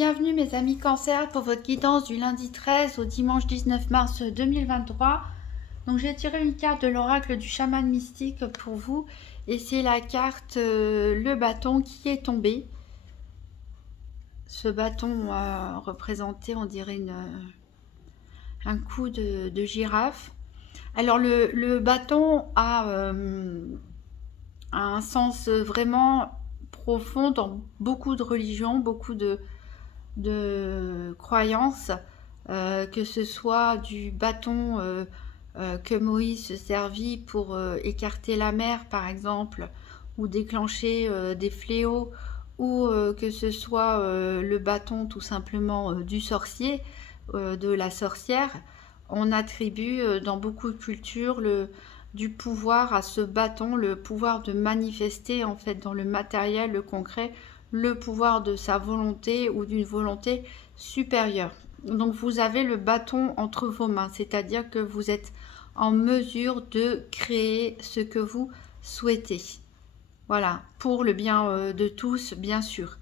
bienvenue mes amis Cancer pour votre guidance du lundi 13 au dimanche 19 mars 2023. Donc j'ai tiré une carte de l'oracle du chaman mystique pour vous et c'est la carte le bâton qui est tombé. Ce bâton représenté, on dirait un coup de girafe. Alors le bâton a un sens vraiment profond dans beaucoup de religions, beaucoup de croyances, que ce soit du bâton que Moïse se servit pour écarter la mer par exemple, ou déclencher des fléaux, ou que ce soit le bâton tout simplement du sorcier, de la sorcière. On attribue dans beaucoup de cultures du pouvoir à ce bâton, le pouvoir de manifester en fait dans le matériel, le concret, le pouvoir de sa volonté ou d'une volonté supérieure. Donc vous avez le bâton entre vos mains, c'est-à-dire que vous êtes en mesure de créer ce que vous souhaitez. Voilà, pour le bien de tous, bien sûr.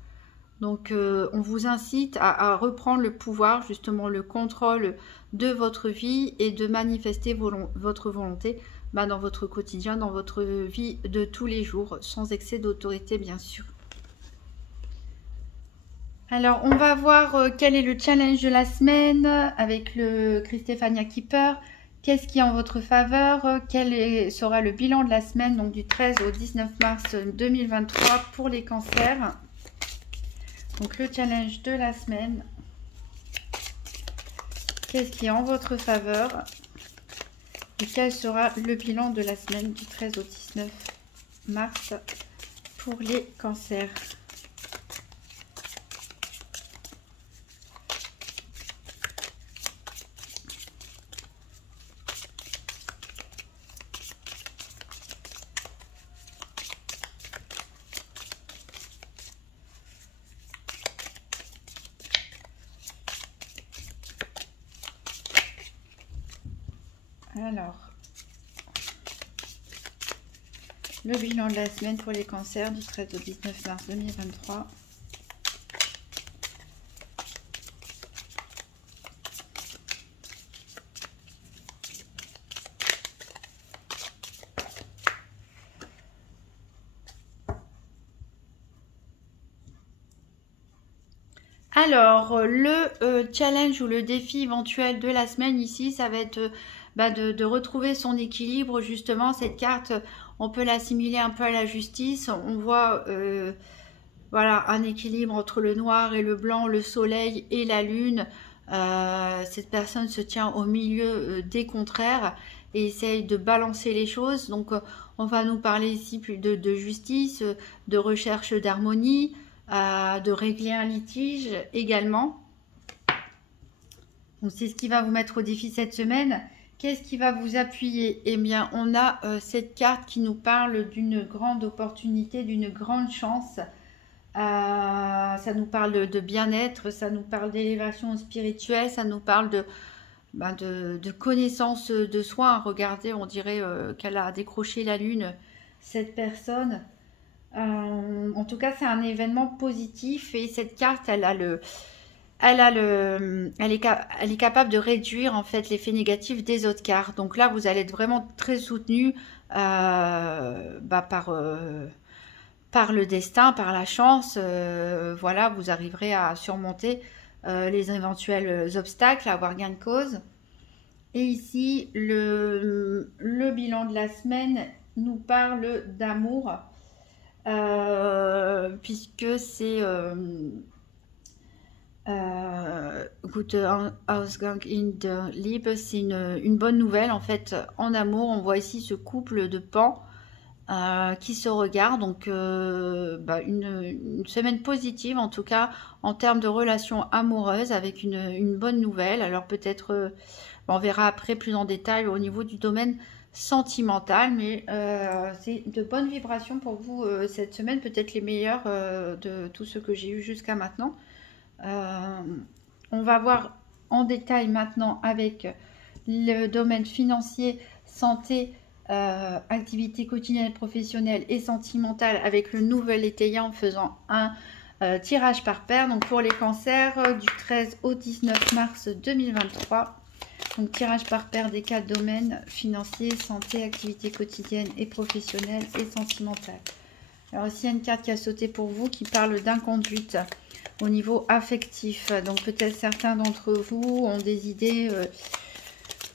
Donc on vous incite à reprendre le pouvoir, justement le contrôle de votre vie et de manifester votre volonté dans votre quotidien, dans votre vie de tous les jours, sans excès d'autorité bien sûr. Alors on va voir quel est le challenge de la semaine avec le Christéphania Keeper. Qu'est-ce qui est en votre faveur? Quel sera le bilan de la semaine, donc du 13 au 19 mars 2023 pour les cancers? Donc le challenge de la semaine. Qu'est-ce qui est en votre faveur? Et quel sera le bilan de la semaine du 13 au 19 mars pour les cancers? Alors, le bilan de la semaine pour les cancers du 13 au 19 mars 2023. Alors, le challenge ou le défi éventuel de la semaine ici, ça va être de retrouver son équilibre. Justement, cette carte, on peut l'assimiler un peu à la justice. On voit voilà, un équilibre entre le noir et le blanc, le soleil et la lune. Cette personne se tient au milieu des contraires et essaye de balancer les choses. Donc, on va nous parler ici plus de justice, de recherche d'harmonie, de régler un litige également. Donc, c'est ce qui va vous mettre au défi cette semaine. Qu'est-ce qui va vous appuyer? Eh bien, on a cette carte qui nous parle d'une grande opportunité, d'une grande chance. Ça nous parle de bien-être, ça nous parle d'élévation spirituelle, ça nous parle de connaissance de soi. Regardez, on dirait qu'elle a décroché la lune, cette personne. En tout cas, c'est un événement positif et cette carte, elle est capable de réduire en fait l'effet négatif des autres cartes. Donc là, vous allez être vraiment très soutenu par le destin, par la chance. Voilà, vous arriverez à surmonter les éventuels obstacles, à avoir gain de cause. Et ici, le bilan de la semaine nous parle d'amour, puisque c'est Gute Ausgang in der Liebe, c'est une bonne nouvelle en fait en amour. On voit ici ce couple de Pan qui se regardent, donc une semaine positive en tout cas en termes de relations amoureuses avec une bonne nouvelle. Alors peut-être on verra après plus en détail au niveau du domaine sentimental, mais c'est de bonnes vibrations pour vous cette semaine, peut-être les meilleures de tout ce que j'ai eu jusqu'à maintenant. On va voir en détail maintenant avec le domaine financier, santé, activité quotidienne, professionnelle et sentimentale avec le nouvel étayer en faisant un Tirage par paire, donc pour les cancers du 13 au 19 mars 2023. Donc tirage par paire des 4 domaines: financier, santé, activité quotidienne et professionnelle et sentimentale. Alors ici, il y a une carte qui a sauté pour vous qui parle d'inconduite au niveau affectif. Donc peut-être certains d'entre vous ont des idées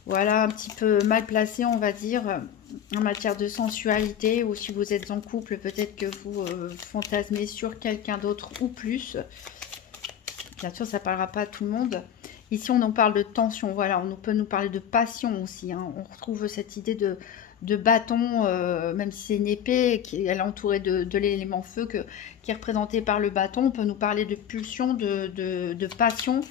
voilà, un petit peu mal placées, on va dire, en matière de sensualité, ou si vous êtes en couple, peut-être que vous fantasmez sur quelqu'un d'autre ou plus. Bien sûr, ça ne parlera pas à tout le monde. Ici, on en parle de tension, voilà, on peut nous parler de passion aussi, hein. On retrouve cette idée de bâton, même si c'est une épée, elle est entourée de l'élément feu qui est représenté par le bâton. On peut nous parler de pulsion, de passion,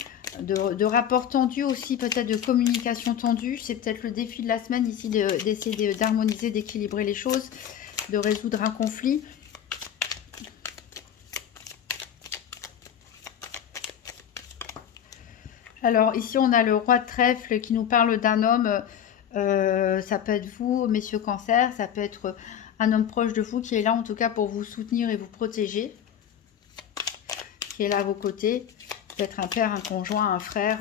de rapport tendu aussi, peut-être de communication tendue. C'est peut-être le défi de la semaine ici, d'essayer d'harmoniser, d'équilibrer les choses, de résoudre un conflit. Alors ici, on a le roi de trèfle qui nous parle d'un homme. Ça peut être vous, messieurs cancer, ça peut être un homme proche de vous qui est là en tout cas pour vous soutenir et vous protéger, qui est là à vos côtés. Peut-être un père, un conjoint, un frère,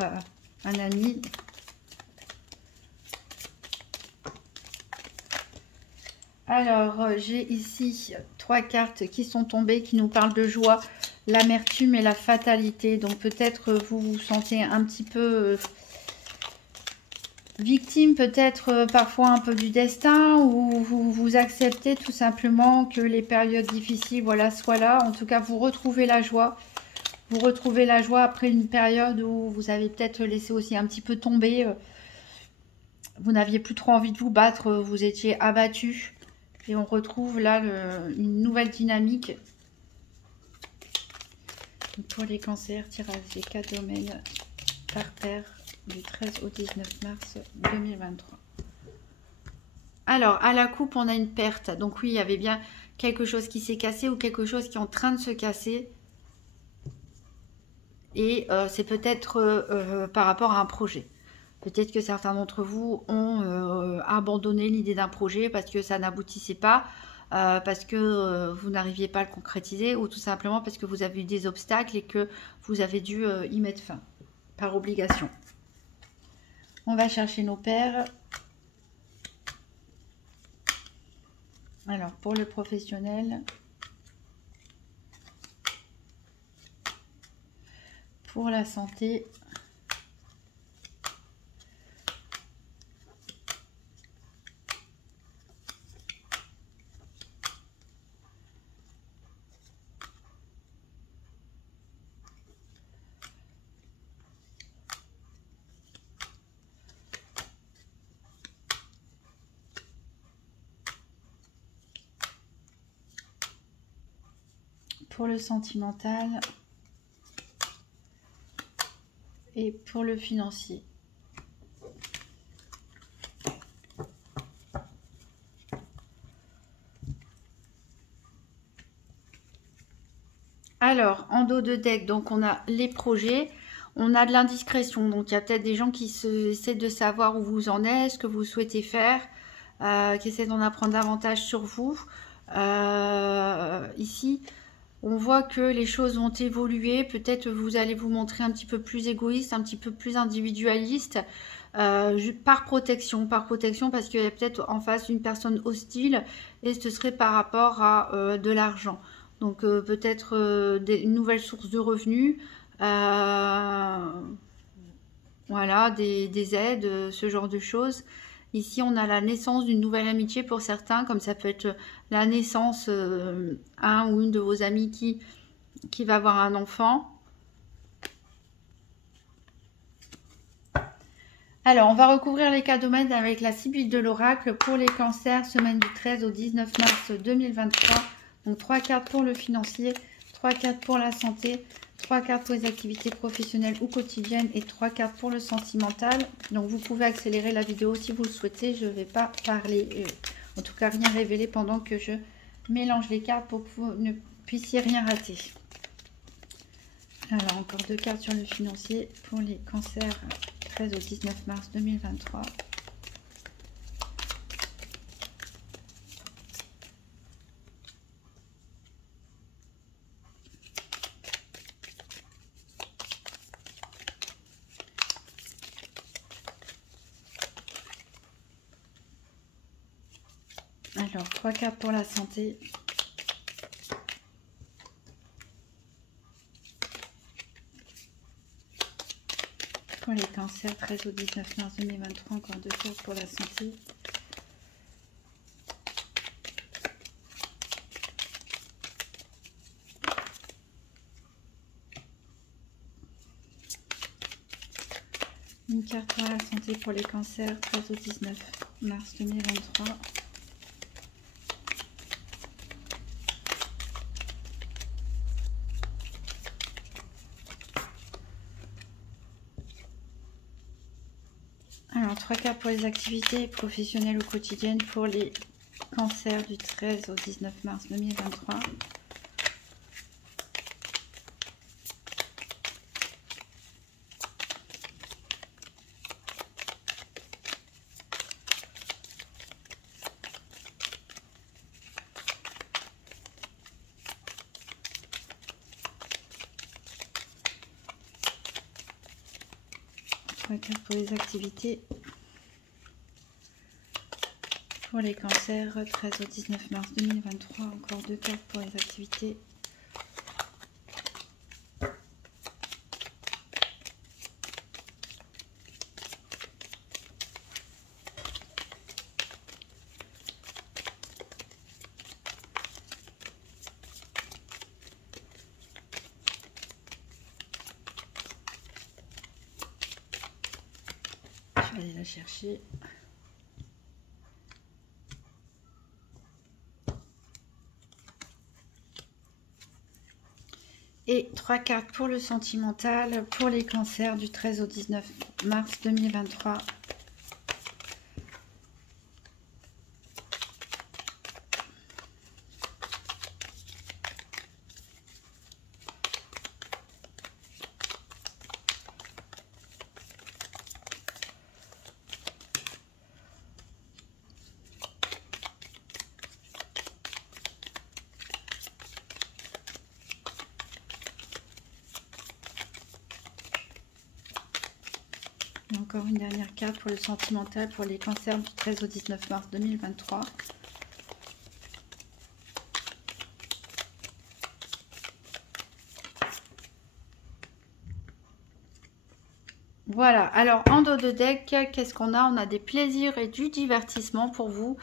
un ami. Alors, j'ai ici 3 cartes qui sont tombées, qui nous parlent de joie, l'amertume et la fatalité. Donc peut-être vous vous sentez un petit peu victime, peut-être parfois un peu du destin, ou vous acceptez tout simplement que les périodes difficiles, voilà, soient là. En tout cas, vous retrouvez la joie. Vous retrouvez la joie après une période où vous avez peut-être laissé aussi un petit peu tomber. Vous n'aviez plus trop envie de vous battre, vous étiez abattu. Et on retrouve là une nouvelle dynamique. Pour les cancers, tirage des 4 domaines par paire du 13 au 19 mars 2023. Alors, à la coupe, on a une perte. Donc oui, il y avait bien quelque chose qui s'est cassé ou quelque chose qui est en train de se casser. Et c'est peut-être par rapport à un projet. Peut-être que certains d'entre vous ont abandonné l'idée d'un projet parce que ça n'aboutissait pas, parce que vous n'arriviez pas à le concrétiser, ou tout simplement parce que vous avez eu des obstacles et que vous avez dû y mettre fin, par obligation. On va chercher nos paires. Alors, pour le professionnel, pour la santé, pour le sentimental et pour le financier. Alors, en dos de deck, donc on a les projets, on a de l'indiscrétion. Donc, il y a peut-être des gens qui essaient de savoir où vous en êtes, ce que vous souhaitez faire, qui essaient d'en apprendre davantage sur vous. Ici, on voit que les choses vont évoluer. Peut-être vous allez vous montrer un petit peu plus égoïste, un petit peu plus individualiste, par protection, parce qu'il y a peut-être en face une personne hostile et ce serait par rapport à de l'argent. Donc peut-être une nouvelle source de revenus, voilà, des aides, ce genre de choses. Ici, on a la naissance d'une nouvelle amitié pour certains, comme ça peut être la naissance, un ou une de vos amis qui va avoir un enfant. Alors, on va recouvrir les 4 domaines avec la Sibylle de l'Oracle pour les cancers, semaine du 13 au 19 mars 2023. Donc 3 cartes pour le financier, 3 cartes pour la santé, 3 cartes pour les activités professionnelles ou quotidiennes et 3 cartes pour le sentimental. Donc vous pouvez accélérer la vidéo si vous le souhaitez. Je ne vais pas parler, en tout cas rien révéler pendant que je mélange les cartes pour que vous ne puissiez rien rater. Alors encore 2 cartes sur le financier pour les cancers 13 au 19 mars 2023. Alors, 3 cartes pour la santé. Pour les cancers, 13 au 19 mars 2023, encore 2 cartes pour la santé. Une carte pour la santé pour les cancers, 13 au 19 mars 2023. Alors, 3 cartes pour les activités professionnelles ou quotidiennes pour les cancers du 13 au 19 mars 2023. Pour les activités pour les cancers 13 au 19 mars 2023, encore 2 cartes pour les activités. Je vais aller la chercher. Et 3 cartes pour le sentimental, pour les cancers du 13 au 19 mars 2023. Et encore une dernière carte pour le sentimental, pour les cancers du 13 au 19 mars 2023. Voilà, alors en dos de deck, qu'est-ce qu'on a? On a des plaisirs et du divertissement pour vous.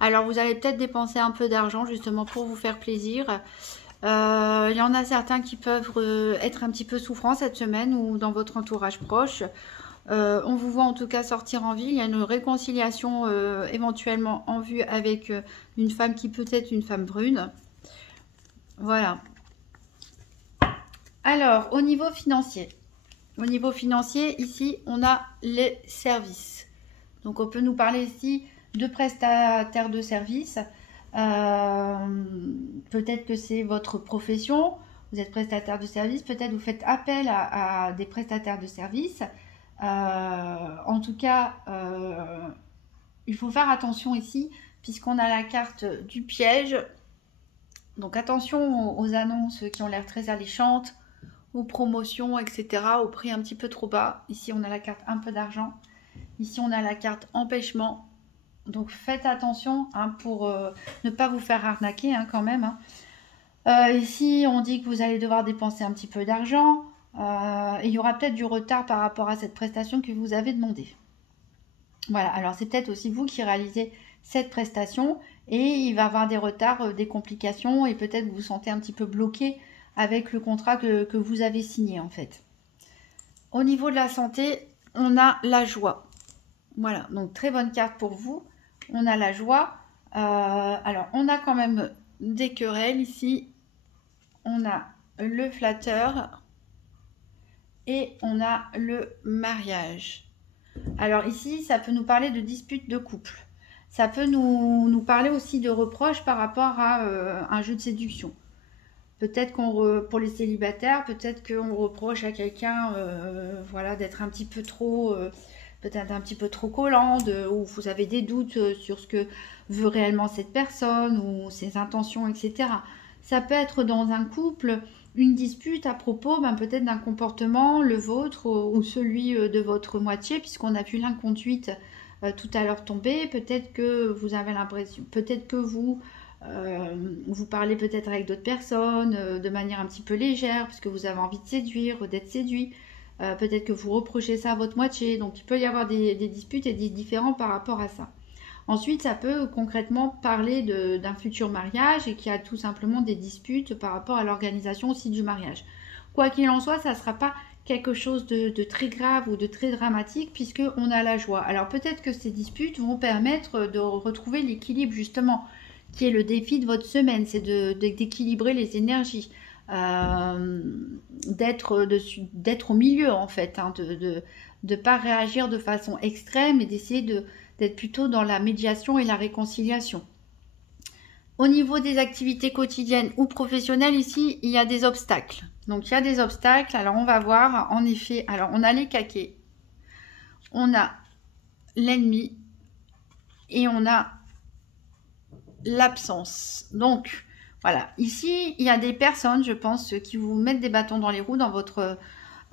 Alors vous allez peut-être dépenser un peu d'argent justement pour vous faire plaisir. Il y en a certains qui peuvent être un petit peu souffrants cette semaine ou dans votre entourage proche. On vous voit en tout cas sortir en ville. Il y a une réconciliation éventuellement en vue avec une femme qui peut être une femme brune. Voilà. Alors, au niveau financier. Au niveau financier, ici, on a les services. Donc, on peut nous parler ici de prestataires de services. Peut-être que c'est votre profession. Vous êtes prestataire de services. Peut-être vous faites appel à des prestataires de services. En tout cas, il faut faire attention ici, puisqu'on a la carte du piège. Donc, attention aux annonces qui ont l'air très alléchantes, aux promotions, etc., au prix un petit peu trop bas. Ici, on a la carte un peu d'argent. Ici, on a la carte empêchement. Donc, faites attention pour ne pas vous faire arnaquer quand même. Ici, on dit que vous allez devoir dépenser un petit peu d'argent. Et il y aura peut-être du retard par rapport à cette prestation que vous avez demandée. Voilà, alors c'est peut-être aussi vous qui réalisez cette prestation et il va y avoir des retards, des complications et peut-être vous vous sentez un petit peu bloqué avec le contrat que vous avez signé en fait. Au niveau de la santé, on a la joie. Voilà, donc très bonne carte pour vous. On a la joie. Alors, on a quand même des querelles ici. On a le flatteur et on a le mariage. Alors ici, ça peut nous parler de disputes de couple. Ça peut nous parler aussi de reproches par rapport à un jeu de séduction. Peut-être pour les célibataires, peut-être qu'on reproche à quelqu'un voilà, d'être un petit peu trop, peut-être un petit peu trop collant, ou vous avez des doutes sur ce que veut réellement cette personne, ou ses intentions, etc. Ça peut être dans un couple une dispute à propos peut-être d'un comportement, le vôtre ou celui de votre moitié, puisqu'on a vu l'inconduite tout à l'heure tombé. Peut-être que vous avez l'impression, peut-être que vous parlez peut-être avec d'autres personnes de manière un petit peu légère, parce que vous avez envie de séduire, d'être séduit. Peut-être que vous reprochez ça à votre moitié. Donc il peut y avoir des disputes et des différends par rapport à ça. Ensuite, ça peut concrètement parler d'un futur mariage et qu'il y a tout simplement des disputes par rapport à l'organisation aussi du mariage. Quoi qu'il en soit, ça ne sera pas quelque chose de très grave ou de très dramatique puisqu'on a la joie. Alors peut-être que ces disputes vont permettre de retrouver l'équilibre justement, qui est le défi de votre semaine, c'est d'équilibrer les énergies, d'être au milieu en fait, hein, de ne pas réagir de façon extrême et d'essayer d'être plutôt dans la médiation et la réconciliation. Au niveau des activités quotidiennes ou professionnelles, ici, il y a des obstacles. Donc, il y a des obstacles. Alors, on va voir, en effet, alors, on a les caquets, on a l'ennemi et on a l'absence. Donc, voilà. Ici, il y a des personnes, je pense, qui vous mettent des bâtons dans les roues dans votre...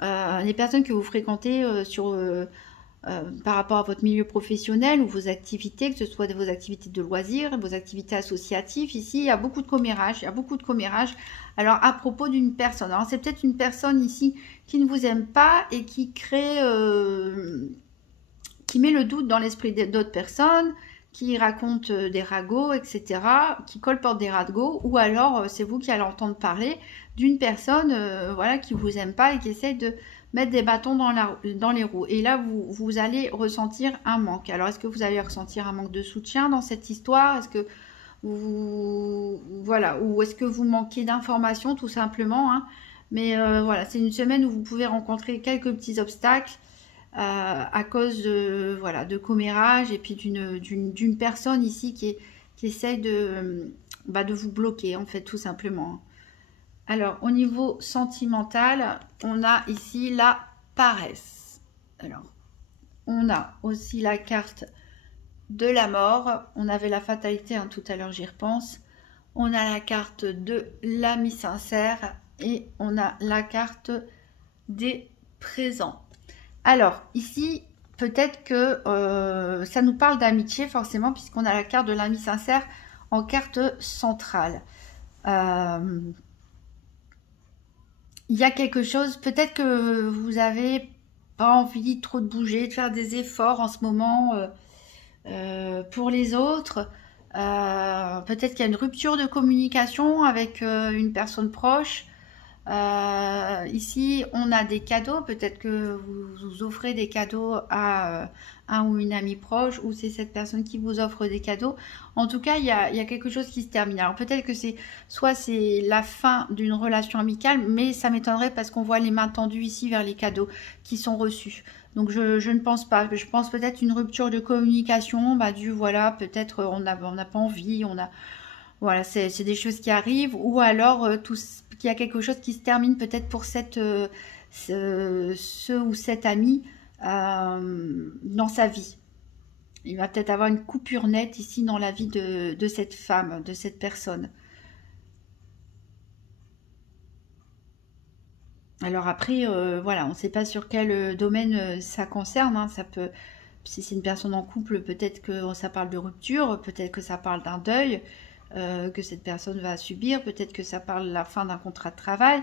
les personnes que vous fréquentez par rapport à votre milieu professionnel ou vos activités, que ce soit vos activités de loisirs, vos activités associatives. Ici, il y a beaucoup de commérages. Il y a beaucoup de commérages. Alors, à propos d'une personne. Alors, c'est peut-être une personne ici qui ne vous aime pas et qui crée... qui met le doute dans l'esprit d'autres personnes, qui raconte des ragots, etc., qui colporte des ragots, ou alors c'est vous qui allez entendre parler d'une personne voilà, qui ne vous aime pas et qui essaie de mettre des bâtons dans les roues. Et là, vous allez ressentir un manque. Alors, est-ce que vous allez ressentir un manque de soutien dans cette histoire? Est-ce que voilà, ou est-ce que vous manquez d'informations, tout simplement, hein? Mais voilà, c'est une semaine où vous pouvez rencontrer quelques petits obstacles à cause voilà, de commérages et puis d'une personne ici qui essaye de vous bloquer, en fait, tout simplement. Alors, au niveau sentimental, on a ici la paresse. Alors, on a aussi la carte de la mort. On avait la fatalité, hein, tout à l'heure, j'y repense. On a la carte de l'ami sincère et on a la carte des présents. Alors, ici, peut-être que ça nous parle d'amitié, forcément, puisqu'on a la carte de l'ami sincère en carte centrale. Il y a quelque chose, peut-être que vous n'avez pas envie trop de bouger, de faire des efforts en ce moment pour les autres. Peut-être qu'il y a une rupture de communication avec une personne proche. Ici, on a des cadeaux. Peut-être que vous offrez des cadeaux à un ou une amie proche, ou c'est cette personne qui vous offre des cadeaux. En tout cas, il y a quelque chose qui se termine. Alors peut-être que c'est la fin d'une relation amicale, mais ça m'étonnerait parce qu'on voit les mains tendues ici vers les cadeaux qui sont reçus. Donc je ne pense pas. Je pense peut-être une rupture de communication, voilà, peut-être on n'a pas envie, voilà, c'est des choses qui arrivent, ou alors qu'il y a quelque chose qui se termine peut-être pour ce ou cette ami dans sa vie. Il va peut-être avoir une coupure nette ici dans la vie de cette femme, de cette personne. Alors après, voilà, on ne sait pas sur quel domaine ça concerne, hein. Ça peut, si c'est une personne en couple, peut-être que ça parle de rupture, peut-être que ça parle d'un deuil que cette personne va subir, peut-être que ça parle de la fin d'un contrat de travail.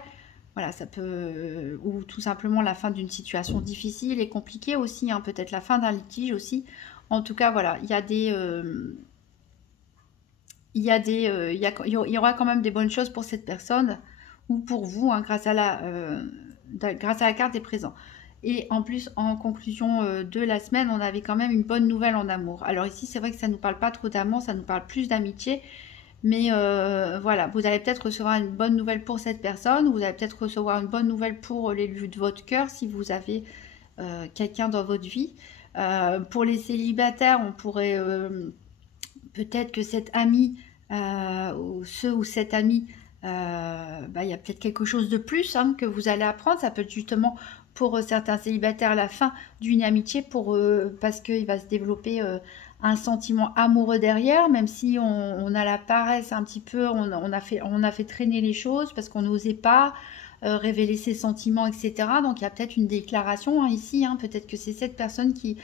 Voilà, ça peut, ou tout simplement la fin d'une situation difficile et compliquée aussi, hein, peut-être la fin d'un litige aussi. En tout cas, voilà, il y aura quand même des bonnes choses pour cette personne ou pour vous, hein, grâce à la carte des présents. Et en plus, en conclusion de la semaine, on avait quand même une bonne nouvelle en amour. Alors ici, c'est vrai que ça ne nous parle pas trop d'amour, ça nous parle plus d'amitié. Mais voilà, vous allez peut-être recevoir une bonne nouvelle pour cette personne, vous allez peut-être recevoir une bonne nouvelle pour l'élu de votre cœur si vous avez quelqu'un dans votre vie. Pour les célibataires, on pourrait peut-être que cet ami, ou ce ou cette amie, il y a peut-être quelque chose de plus, hein, que vous allez apprendre. Ça peut être justement pour certains célibataires la fin d'une amitié parce qu'il va se développer un sentiment amoureux derrière, même si on a la paresse un petit peu, on a fait traîner les choses parce qu'on n'osait pas révéler ses sentiments, etc. Donc il y a peut-être une déclaration, hein, ici, hein, peut-être que c'est cette personne qui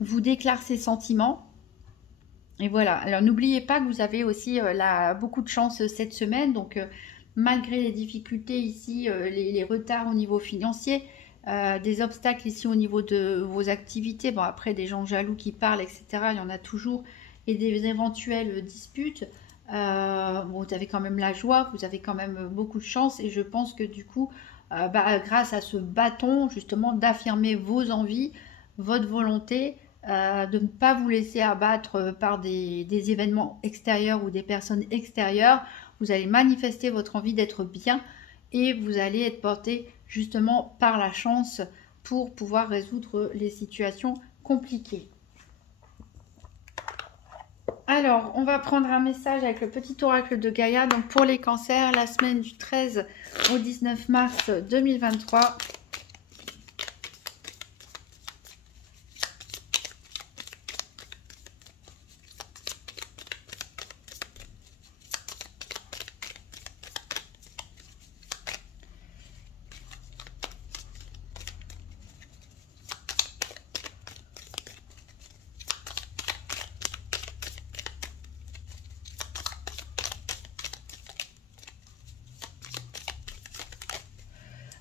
vous déclare ses sentiments. Et voilà. Alors n'oubliez pas que vous avez aussi beaucoup de chance cette semaine. Donc malgré les difficultés ici, les retards au niveau financier, des obstacles ici au niveau de vos activités. Bon, après, des gens jaloux qui parlent, etc. Il y en a toujours. Et des éventuelles disputes. Bon, vous avez quand même la joie, vous avez quand même beaucoup de chance. Et je pense que du coup, grâce à ce bâton, justement, d'affirmer vos envies, votre volonté, de ne pas vous laisser abattre par des événements extérieurs ou des personnes extérieures, vous allez manifester votre envie d'être bien et vous allez être porté justement par la chance pour pouvoir résoudre les situations compliquées. Alors, on va prendre un message avec le petit oracle de Gaïa. Donc, pour les cancers, la semaine du 13 au 19 mars 2023.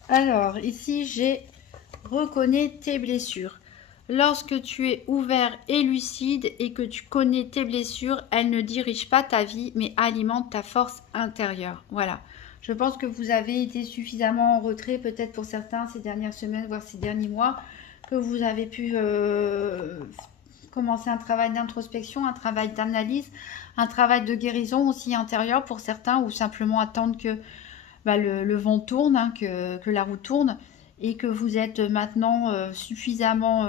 Alors, ici, j'ai reconnais tes blessures. Lorsque tu es ouvert et lucide et que tu connais tes blessures, elles ne dirigent pas ta vie, mais alimentent ta force intérieure. Voilà. Je pense que vous avez été suffisamment en retrait, peut-être pour certains, ces dernières semaines, voire ces derniers mois, que vous avez pu commencer un travail d'introspection, un travail d'analyse, un travail de guérison aussi intérieure pour certains, ou simplement attendre que le vent tourne, hein, que la roue tourne, et que vous êtes maintenant suffisamment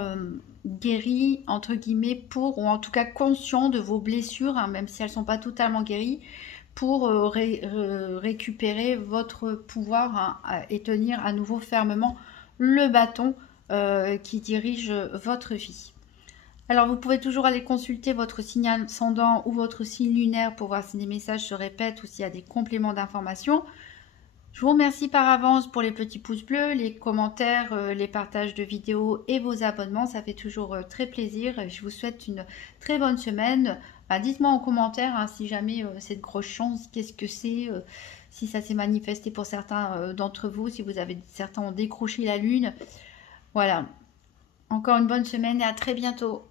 guéri, entre guillemets, pour, ou en tout cas conscient de vos blessures, hein, même si elles ne sont pas totalement guéries, pour récupérer votre pouvoir, hein, et tenir à nouveau fermement le bâton qui dirige votre vie. Alors vous pouvez toujours aller consulter votre signe ascendant ou votre signe lunaire pour voir si les messages se répètent ou s'il y a des compléments d'informations. Je vous remercie par avance pour les petits pouces bleus, les commentaires, les partages de vidéos et vos abonnements. Ça fait toujours très plaisir. Je vous souhaite une très bonne semaine. Dites-moi en commentaire, hein, si jamais cette grosse chance, qu'est-ce que c'est, si ça s'est manifesté pour certains d'entre vous, si certains ont décroché la lune. Voilà. Encore une bonne semaine et à très bientôt.